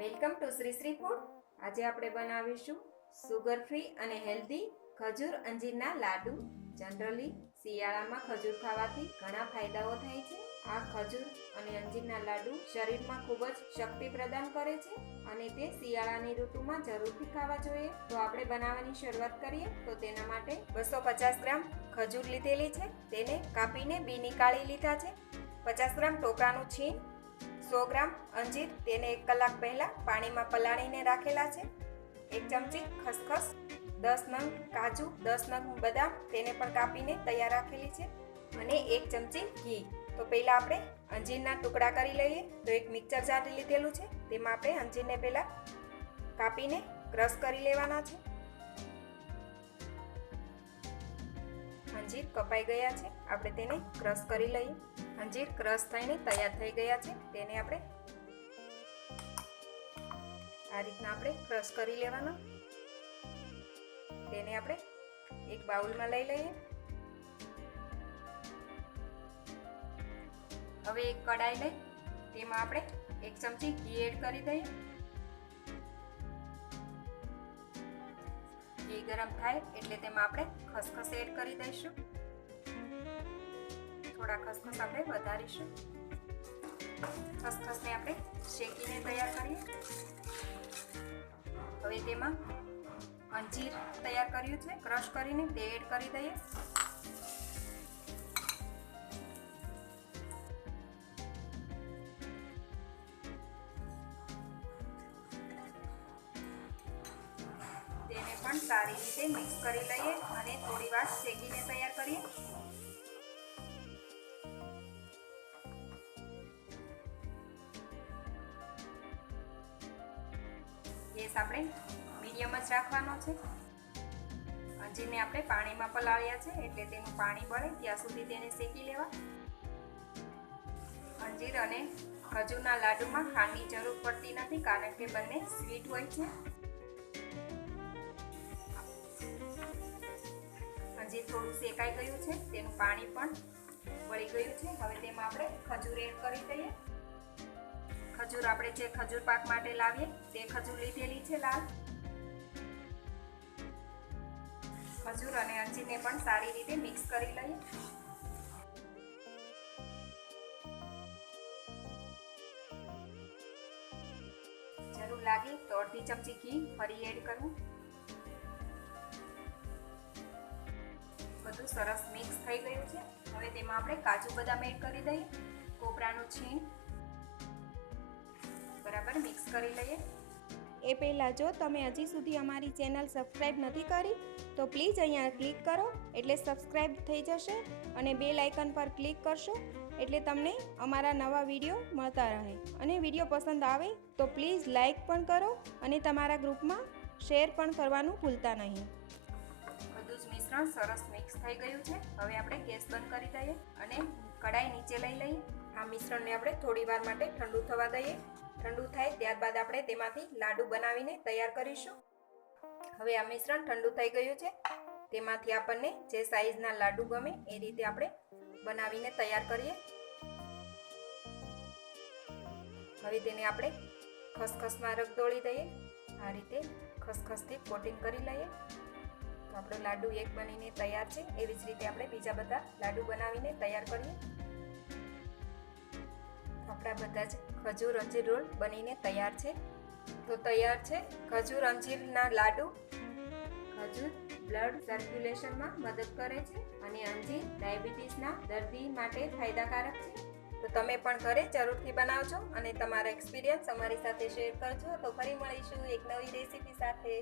Welcome to Shri Shri food. આજે આપણે બનાવીશું સુગર ફ્રી અને હેલ્ધી ખજૂર અંજીરના લાડુ. જનરલી શિયાળામાં ખજૂર ખાવાથી ઘણા ફાયદાઓ થાય છે. આ ખજૂર અને અંજીરના લાડુ શરીરમાં ખૂબ જ શક્તિ પ્રદાન કરે છે અને તે શિયાળાની ઋતુમાં જરૂરથી ખાવા જોઈએ. તો આપણે બનાવવાની શરૂઆત કરીએ. તો તેના માટે 250 ગ્રામ ખજૂર લીધેલી છે. તેને કાપીને બી નીકાળી લીધા છે. 50 ગ્રામ ટોપરાનું છીણ, 100 ગ્રામ અંજીર, તેને 1 કલાક પહેલા પાણીમાં પલાળીને રાખેલા છે. 1 ચમચી ખસખસ, 10 નંગ કાજુ, 10 નંગ બદામ, તેને પણ કાપીને તૈયાર રાખેલી છે અને 1 ચમચી ઘી. તો પહેલા આપણે અંજીરના ટુકડા કરી લઈએ. તો એક મિક્સર જાર લીધેલું છે, તેમાં આપણે અંજીરને પહેલા કાપીને ક્રશ કરી લેવાના છે. અંજીર કપાઈ ગયા છે, આપણે તેને ક્રશ કરી લઈએ. અંજીર ક્રશ થઈને તૈયાર થઈ ગયા છે, તેને આપણે આ રીતના આપણે ક્રશ કરી લેવાના. તેને આપણે એક બાઉલમાં લઈ લઈએ. હવે એક કડાઈ લઈ તેમાં આપણે 1 ચમચી ઘી એડ કરી દઈએ. ઘી ગરમ થાય એટલે તેમાં આપણે ખસખસ એડ કરી દઈશું. થોડા ખસખસ આપણે વધારીશું. ખસખસને આપણે શેકીને તૈયાર કરીએ. હવે તેમાં અંજીર તૈયાર કર્યું છે ક્રશ કરીને તે એડ કરી દઈએ. તેને પણ સારી રીતે મિક્સ કરી લઈએ અને થોડી વાર શેકીને તૈયાર કરીએ. ગેસ આપણે મીડિયમ જ રાખવાનો છે. અંજીરને આપણે પાણીમાં પલાળ્યા છે એટલે તેનું પાણી બળે ત્યાં સુધી તેને શેકી લેવા. અંજીર અને ખજૂરના લાડુમાં ખાંડની જરૂર પડતી નથી કારણ કે બંને સ્વીટ હોય છે. અંજીર થોડું શેકાઈ ગયું છે, તેનું પાણી પણ બળી ગયું છે. હવે તેમાં આપણે ખજૂર એડ કરી દઈએ. ખજૂર આપણે જે ખજૂર પાક માટે લાવીએ તે ખજૂર લીધેલી છે લાલ. ખજૂર અને અંજીરને પણ સારી રીતે મિક્સ કરી લઈએ. જરૂર લાગે તો અડધી ચમચી ઘી ફરી એડ કરવું. બધું સરસ મિક્સ થઈ ગયું છે. હવે તેમાં આપણે કાજુ બદામ એડ કરી દઈએ. કોપરાનું છીણ બરાબર મિક્સ કરી લઈએ. એ પહેલાં જો તમે હજી સુધી અમારી ચેનલ સબસ્ક્રાઈબ નથી કરી તો પ્લીઝ અહીંયા ક્લિક કરો એટલે સબસ્ક્રાઈબ થઈ જશે અને બેલ આઇકન પર ક્લિક કરશો એટલે તમને અમારા નવા વિડીયો મળતા રહે. અને વિડીયો પસંદ આવે તો પ્લીઝ લાઈક પણ કરો અને તમારા ગ્રુપમાં શેર પણ કરવાનું ભૂલતા નહીં. બધું જ મિશ્રણ સરસ મિક્સ થઈ ગયું છે. હવે આપણે ગેસ બંધ કરી દઈએ અને કડાઈ નીચે લઈ લઈએ. આ મિશ્રણને આપણે થોડી વાર માટે ઠંડુ થવા દઈએ. ઠંડુ થાય ત્યારબાદ આપણે તેમાંથી લાડુ બનાવીને તૈયાર કરીશું. હવે આ મિશ્રણ ઠંડુ થઈ ગયું છે, તેમાંથી આપણને જે સાઈઝના લાડુ ગમે એ રીતે આપણે બનાવીને તૈયાર કરીએ. હવે તેને આપણે ખસખસમાં રગદોળી દઈએ. આ રીતે ખસખસથી કોટિંગ કરી લઈએ. તો આપણો લાડુ એક બનીને તૈયાર છે. એવી જ રીતે આપણે બીજા બધા લાડુ બનાવીને તૈયાર કરીએ. આપણા બધા જ ખજૂર અંજીર રોલ બનીને તૈયાર છે. તો તૈયાર છે ખજૂર અંજીરના લાડુ. ખજૂર બ્લડ સર્ક્યુલેશનમાં મદદ કરે છે અને અંજીર ડાયાબિટીસના દર્દી માટે ફાયદાકારક છે. તો તમે પણ ઘરે જરૂરથી બનાવજો અને તમારા એક્સપિરિયન્સ અમારી સાથે શેર કરજો. તો ફરી મળીશું એક નવી રેસીપી સાથે.